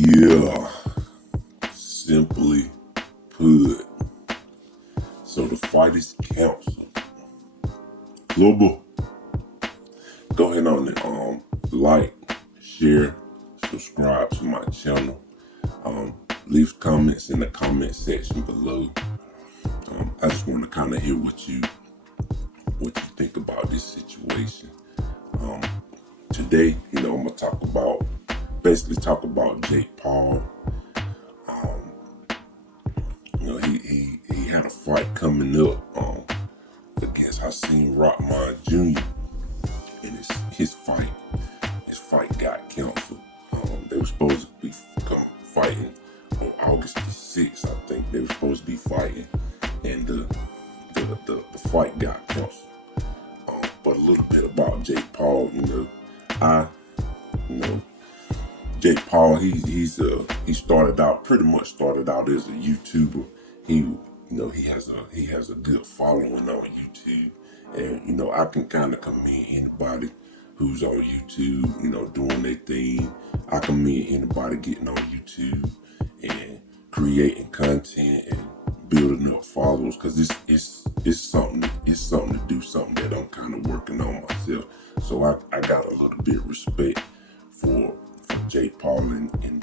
Yeah, simply put. So the Fighters Council. Global. Go ahead on and like, share, subscribe to my channel. Leave comments in the comment section below. I just want to kind of hear what you think about this situation. Today, I'm gonna basically talk about Jake Paul. He had a fight coming up against Hasim Rahman Jr. and his fight got canceled. They were supposed to be fighting on August the 6th. I think they were supposed to be fighting, and the fight got canceled. But a little bit about Jake Paul, Jake Paul, he started out as a YouTuber. He has a good following on YouTube, and I can kind of commend anybody who's on YouTube, doing their thing. I commend anybody getting on YouTube and creating content and building up followers, because it's something to do, something that I'm kind of working on myself. So I got a little bit of respect for Jake Paul in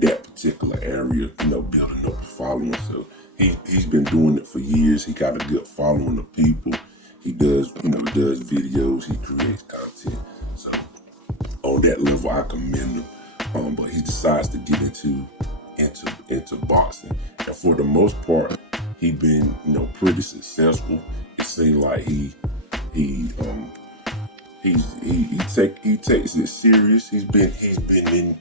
that particular area, building up a following. So he's been doing it for years. He got a good following of people. He does videos, he creates content. So on that level, I commend him. But he decides to get into boxing, and for the most part, he been pretty successful. It seems like he takes it serious. He's been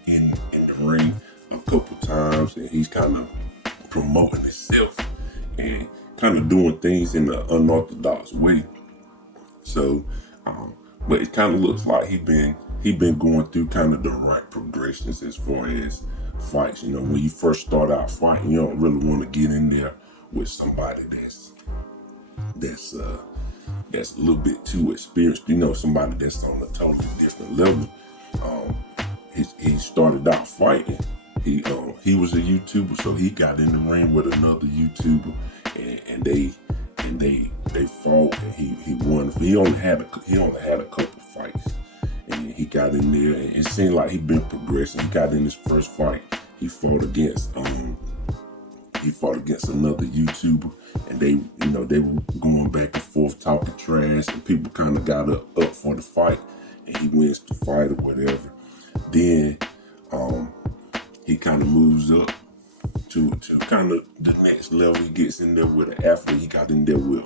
in the ring a couple times, and he's kind of promoting himself and kind of doing things in an unorthodox way. So, but it kind of looks like he been going through kind of the right progressions as far as fights. When you first start out fighting, you don't really want to get in there with somebody that's a little bit too experienced, somebody that's on a totally different level. He started out fighting. He was a YouTuber, so he got in the ring with another YouTuber, and they fought, and he won. He only had a couple fights, and he got in there, and it seemed like he'd been progressing. He got in his first fight. He fought against another YouTuber, and they were going back and forth talking trash, and people kind of got up for the fight, and he wins the fight or whatever. Then he kind of moves up to kind of the next level. He gets in there with an athlete. He got in there with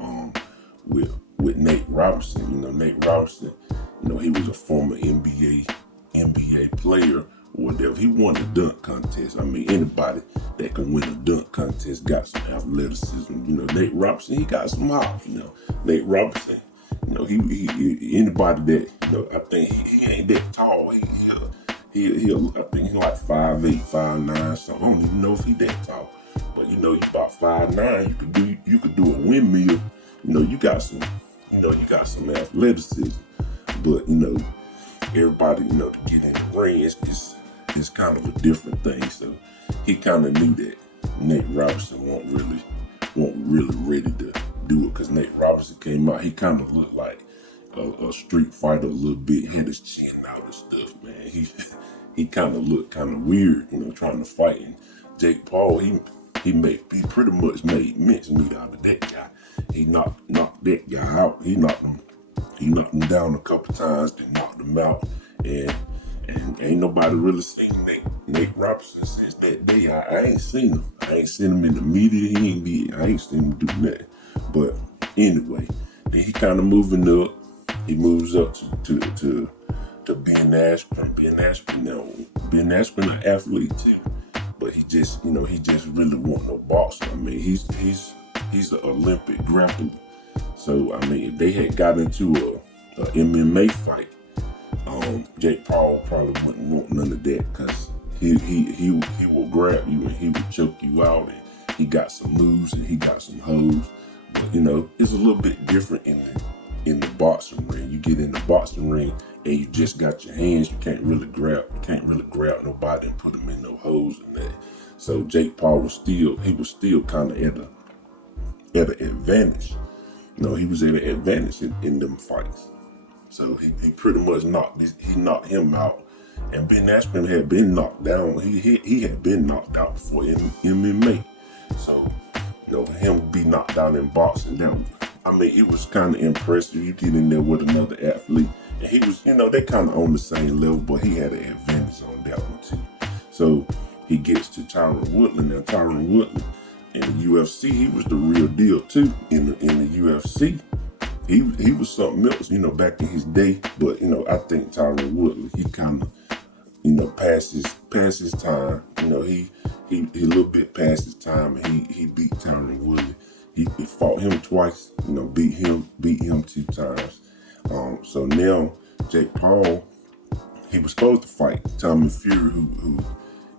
Nate Robinson. Nate Robinson, he was a former NBA player or whatever. He won a dunk contest. I mean, anybody that can win a dunk contest got some athleticism. Nate Robinson, he got some hops. Nate Robinson, he anybody that, I think he ain't that tall. I think he's like 5'8", 5'9", so I don't even know if he that tall. But you about 5'9", you could do a windmill. You got some athleticism. But everybody, to get in the ring, it's kind of a different thing. So he kind of knew that Nate Robinson wasn't really ready to do it, because Nate Robinson came out, he kind of looked like a street fighter a little bit, had his chin out and stuff, man. He kind of looked kind of weird, trying to fight. And Jake Paul, he pretty much made mincemeat out of that guy. He knocked that guy out. He knocked him down a couple times, then knocked him out, and ain't nobody really seen Nate Robinson since that day. I ain't seen him. I ain't seen him in the media. I ain't seen him do nothing. But anyway, then he kind of moving up. He moves up to Ben Askren. Ben Askren an athlete too, but he just really want no boxer. I mean, he's an Olympic grappler. So I mean, if they had got into a MMA fight, Jake Paul probably wouldn't want none of that, because he will grab you and he will choke you out, and he got some moves and he got some hoes. But it's a little bit different in the boxing ring. You get in the boxing ring, and you just got your hands, you can't really grab nobody and put them in no holes and that. So Jake Paul was still kind of at an advantage. He was at an advantage in them fights. So he pretty much knocked him out. And Ben Askren had been knocked down. He had been knocked out before in MMA. So, for him to be knocked down in boxing, it was kind of impressive. You get in there with another athlete, and he was, they kind of on the same level, but he had an advantage on that one too. So he gets to Tyron Woodley. Now Tyron Woodley in the UFC, he was the real deal too. In the UFC, he was something else, back in his day. But I think Tyron Woodley, he kind of, past his time. He a little bit past his time, and he beat Tyron Woodley. He fought him twice, beat him 2 times. So now Jake Paul, he was supposed to fight Tommy Fury, who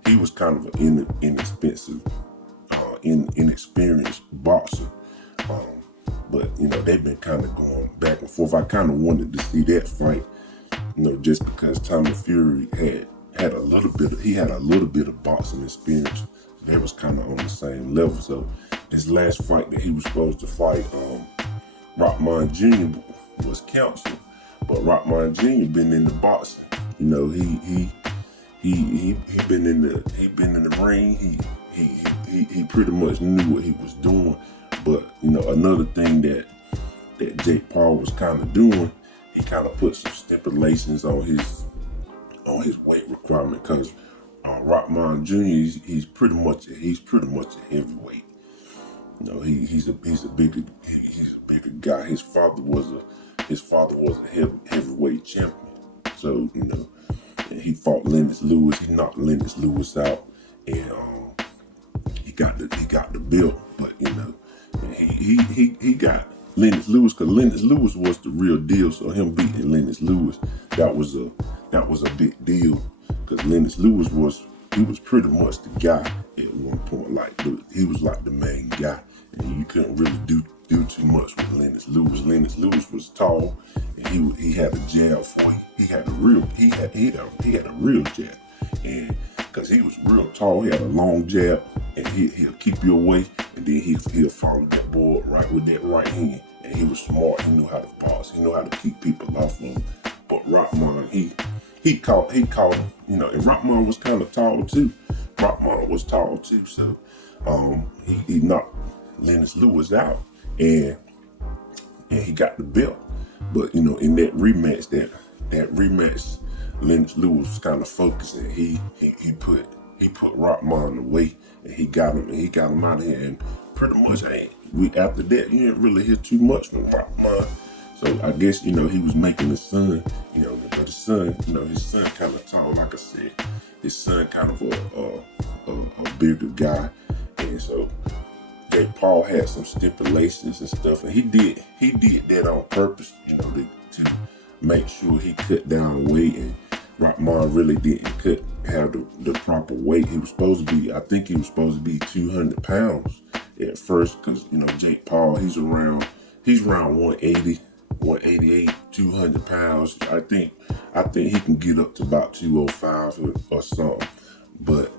he was kind of an inexperienced boxer. But they've been kind of going back and forth. I kind of wanted to see that fight, just because Tommy Fury had a little bit of boxing experience. They was kind of on the same level. So his last fight that he was supposed to fight, Rahman Jr. was canceled. But Rahman Jr. been in the boxing. He been in the ring. He pretty much knew what he was doing. But another thing that Jake Paul was kind of doing, he kind of put some stipulations on his weight requirement, because Rahman Jr. he's pretty much a heavyweight. He's a bigger guy. His father was a heavyweight champion. So and he fought Lennox Lewis. He knocked Lennox Lewis out, and he got the belt. But he got Lennox Lewis, because Lennox Lewis was the real deal. So him beating Lennox Lewis, that was a big deal, because Lennox Lewis was pretty much the guy at one point. He was like the main guy, and you couldn't really do too much with Lennox Lewis. Lennox Lewis was tall, and he had a jab for him. He had a real jab, and because he was real tall, he had a long jab, and he'll keep you away, and then he'll follow that board right with that right hand. And he was smart. He knew how to box. He knew how to keep people off of him. But Rahman, he caught him, and Rahman was kind of tall too. So he knocked Lennox Lewis out, and he got the belt. But in that rematch, Lennox Lewis was kind of focused, and he put Rahman away, and he got him out of here. And pretty much, after that, you didn't really hear too much from Rahman. So I guess, he was making his son, but his son, his son kind of tall, like I said. His son kind of a bigger guy. And so Jake Paul had some stipulations and stuff, and he did that on purpose, to make sure he cut down weight. And Rahman really didn't have the proper weight. He was supposed to be, I think he was supposed to be 200 pounds at first, because, Jake Paul, he's around 180, 188, 200 pounds. I think he can get up to about 205 or something. But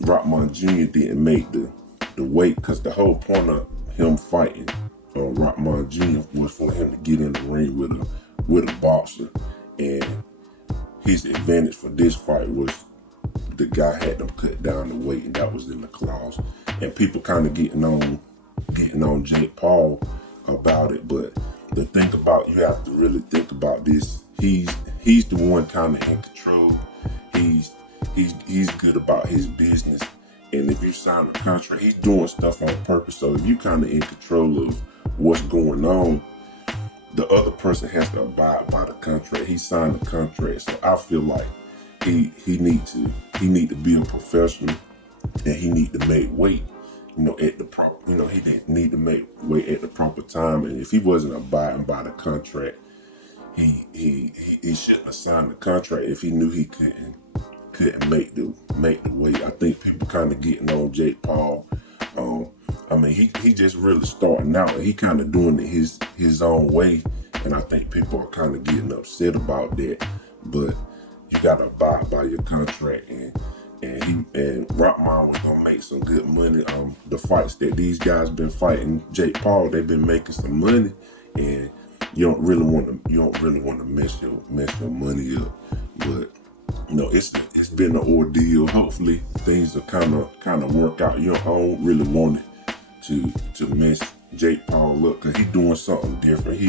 Rahman Jr. didn't make the weight, because the whole point of him fighting Rahman Jr. was for him to get in the ring with a boxer. And his advantage for this fight was the guy had to cut down the weight, and that was in the clause. And people kind of getting on Jake Paul about it. But the thing about, you have to really think about this. He's the one kind of in control. He's good about his business. And if you sign a contract, he's doing stuff on purpose. So if you kind of in control of what's going on, the other person has to abide by the contract. He signed the contract. So I feel like he need to be a professional, and he need to make weight, at the proper, he didn't need to make weight at the proper time. And if he wasn't abiding by the contract, he shouldn't have signed the contract if he knew he couldn't make the weight. I think people kind of getting on Jake Paul. He just really starting out, and he kind of doing it his own way. And I think people are kind of getting upset about that. But you gotta abide by your contract, and Rahman was gonna make some good money. The fights that these guys been fighting, Jake Paul, they've been making some money, and you don't really want to mess your money up. But it's been an ordeal. Hopefully things will kind of work out. I don't really want it to mess Jake Paul up, because he's doing something different.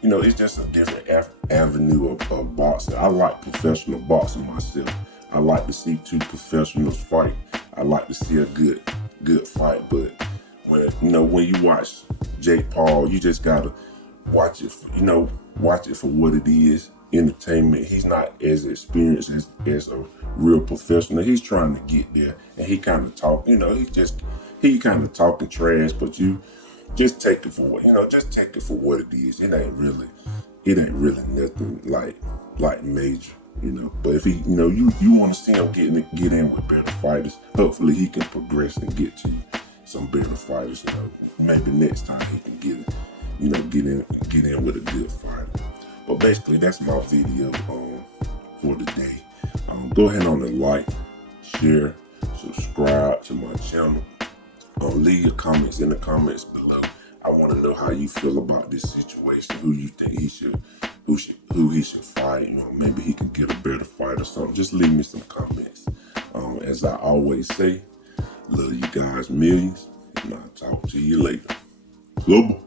It's just a different avenue of boxing. I like professional boxing myself. I like to see two professionals fight. I like to see a good fight. But when you watch Jake Paul, you just gotta watch it for what it is, entertainment. He's not as experienced as a real professional. He's trying to get there, and he kind of talk, he kind of talking trash, but you just take it for what it is. It ain't really nothing like major, But if he, you want to see him get in with better fighters, hopefully he can progress and get to some better fighters. Maybe next time he can get in with a good fighter. But basically, that's my video for today. Go ahead and like, share, subscribe to my channel. Leave your comments in the comments below. I want to know how you feel about this situation. Who you think who he should fight? Maybe he can get a better fight or something. Just leave me some comments. As I always say, love you guys millions, and I'll talk to you later. Global.